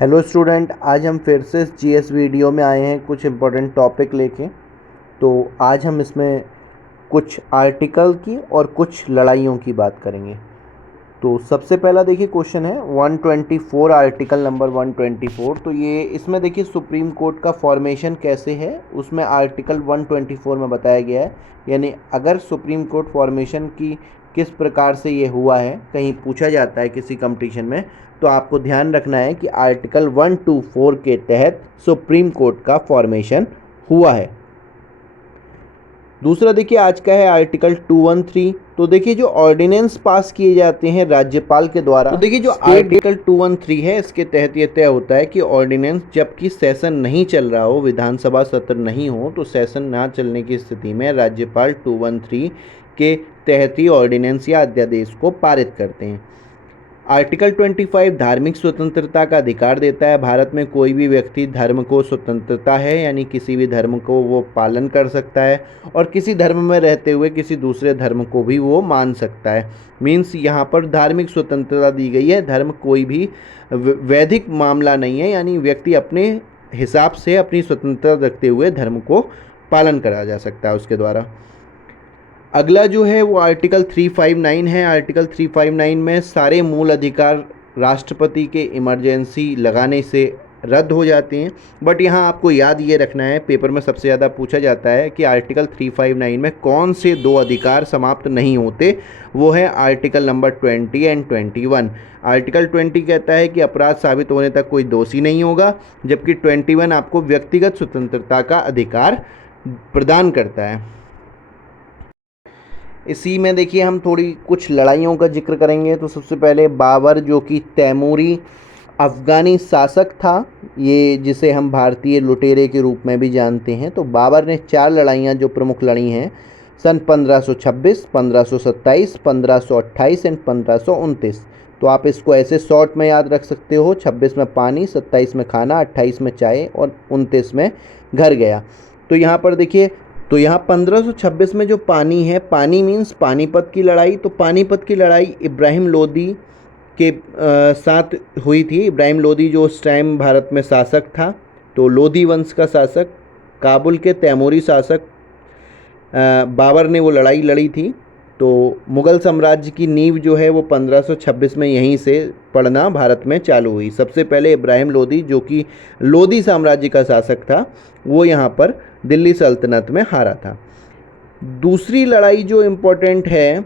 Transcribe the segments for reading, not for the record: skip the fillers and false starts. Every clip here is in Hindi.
हेलो स्टूडेंट, आज हम फिर से जीएस वीडियो में आए हैं कुछ इम्पोर्टेंट टॉपिक लेके। तो आज हम इसमें कुछ आर्टिकल की और कुछ लड़ाइयों की बात करेंगे। तो सबसे पहला देखिए क्वेश्चन है 124, आर्टिकल नंबर 124। तो ये इसमें देखिए सुप्रीम कोर्ट का फॉर्मेशन कैसे है, उसमें आर्टिकल 124 में बताया गया है। यानी अगर सुप्रीम कोर्ट फॉर्मेशन की किस प्रकार से ये हुआ है, कहीं पूछा जाता है किसी कंपटीशन में, तो आपको ध्यान रखना है कि आर्टिकल 124 के तहत सुप्रीम कोर्ट का फॉर्मेशन हुआ है। दूसरा देखिए आज का है आर्टिकल 213। तो देखिए जो ऑर्डिनेंस पास किए जाते हैं राज्यपाल के द्वारा, तो देखिए जो आर्टिकल 213 है इसके तहत ये तय होता है कि ऑर्डिनेंस जबकि सेशन नहीं चल रहा हो, विधानसभा सत्र नहीं हो, तो सेशन ना चलने की स्थिति में राज्यपाल 213 के तहत ही ऑर्डिनेंस या अध्यादेश को पारित करते हैं। आर्टिकल 25 धार्मिक स्वतंत्रता का अधिकार देता है। भारत में कोई भी व्यक्ति धर्म को स्वतंत्रता है, यानी किसी भी धर्म को वो पालन कर सकता है और किसी धर्म में रहते हुए किसी दूसरे धर्म को भी वो मान सकता है। मीन्स यहाँ पर धार्मिक स्वतंत्रता दी गई है, धर्म कोई भी वैधिक मामला नहीं है, यानी व्यक्ति अपने हिसाब से अपनी स्वतंत्रता रखते हुए धर्म को पालन करा जा सकता है उसके द्वारा। अगला जो है वो आर्टिकल 359 है। आर्टिकल 359 में सारे मूल अधिकार राष्ट्रपति के इमरजेंसी लगाने से रद्द हो जाते हैं। बट यहाँ आपको याद ये रखना है, पेपर में सबसे ज़्यादा पूछा जाता है कि आर्टिकल 359 में कौन से दो अधिकार समाप्त नहीं होते। वो है आर्टिकल नंबर 20 एंड 21। आर्टिकल 20 कहता है कि अपराध साबित होने तक कोई दोषी नहीं होगा, जबकि 21 आपको व्यक्तिगत स्वतंत्रता का अधिकार प्रदान करता है। इसी में देखिए हम थोड़ी कुछ लड़ाइयों का जिक्र करेंगे। तो सबसे पहले बाबर, जो कि तैमूरी अफ़गानी शासक था, ये जिसे हम भारतीय लुटेरे के रूप में भी जानते हैं। तो बाबर ने 4 लड़ाइयाँ जो प्रमुख लड़ी हैं, सन 1526, 1527, 1528 एंड 1529। तो आप इसको ऐसे शॉर्ट में याद रख सकते हो: 26 में पानी, 27 में खाना, 28 में चाय और 29 में घर गया। तो यहाँ पर देखिए, तो यहाँ 1526 में जो पानी है, पानी मीन्स पानीपत की लड़ाई। तो पानीपत की लड़ाई इब्राहिम लोदी के साथ हुई थी। इब्राहिम लोदी जो उस टाइम भारत में शासक था, तो लोदी वंश का शासक, काबुल के तैमूरी शासक बाबर ने वो लड़ाई लड़ी थी। तो मुग़ल साम्राज्य की नींव जो है वो 1526 में यहीं से पड़ना भारत में चालू हुई। सबसे पहले इब्राहिम लोदी, जो कि लोदी साम्राज्य का शासक था, वो यहाँ पर दिल्ली सल्तनत में हारा था। दूसरी लड़ाई जो इम्पोर्टेंट है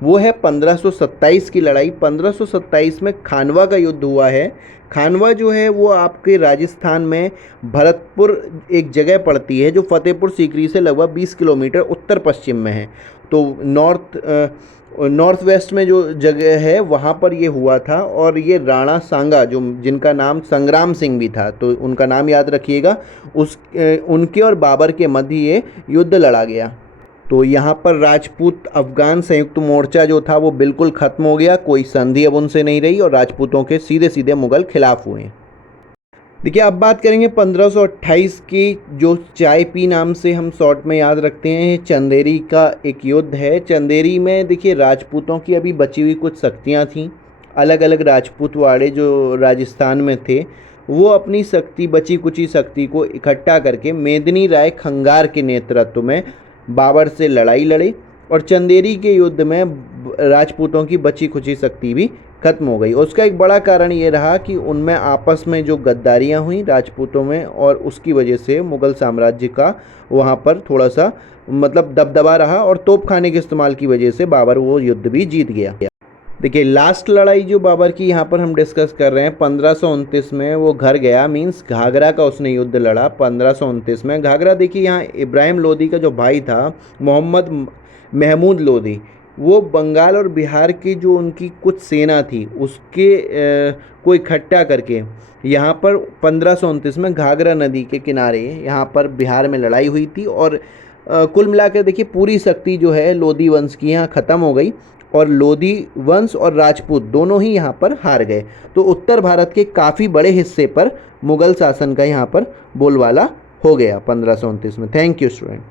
वो है 1527 की लड़ाई। 1527 में खानवा का युद्ध हुआ है। खानवा जो है वो आपके राजस्थान में भरतपुर एक जगह पड़ती है, जो फतेहपुर सीकरी से लगभग 20 किलोमीटर उत्तर पश्चिम में है। तो नॉर्थ वेस्ट में जो जगह है वहाँ पर ये हुआ था। और ये राणा सांगा, जो जिनका नाम संग्राम सिंह भी था, तो उनका नाम याद रखिएगा, उनके और बाबर के मध्य ये युद्ध लड़ा गया। तो यहाँ पर राजपूत अफगान संयुक्त मोर्चा जो था वो बिल्कुल ख़त्म हो गया, कोई संधि अब उनसे नहीं रही और राजपूतों के सीधे सीधे मुग़ल खिलाफ हुए। देखिए अब बात करेंगे 1528 की, जो चाय पी नाम से हम शॉर्ट में याद रखते हैं। चंदेरी का एक युद्ध है। चंदेरी में देखिए राजपूतों की अभी बची हुई कुछ शक्तियाँ थीं। अलग अलग राजपूत वाड़े जो राजस्थान में थे, वो अपनी शक्ति, बची कुची शक्ति को इकट्ठा करके मेदिनी राय खंगार के नेतृत्व में बाबर से लड़ाई लड़े। और चंदेरी के युद्ध में राजपूतों की बची खुची शक्ति भी खत्म हो गई। उसका एक बड़ा कारण ये रहा कि उनमें आपस में जो गद्दारियाँ हुई राजपूतों में, और उसकी वजह से मुग़ल साम्राज्य का वहाँ पर थोड़ा सा मतलब दबदबा रहा, और तोपखाने के इस्तेमाल की वजह से बाबर वो युद्ध भी जीत गया। देखिए लास्ट लड़ाई जो बाबर की यहाँ पर हम डिस्कस कर रहे हैं, 1529 में वो घर गया, मीन्स घाघरा का उसने युद्ध लड़ा 1529 में। घाघरा देखिए यहाँ इब्राहिम लोदी का जो भाई था, मोहम्मद महमूद लोदी, वो बंगाल और बिहार की जो उनकी कुछ सेना थी उसके को इकट्ठा करके यहाँ पर 1529 में घाघरा नदी के किनारे यहाँ पर बिहार में लड़ाई हुई थी। और कुल मिलाकर देखिए पूरी शक्ति जो है लोदी वंश की यहाँ ख़त्म हो गई, और लोदी वंश और राजपूत दोनों ही यहाँ पर हार गए। तो उत्तर भारत के काफ़ी बड़े हिस्से पर मुग़ल शासन का यहाँ पर बोलबाला हो गया 1529 में। Thank you student.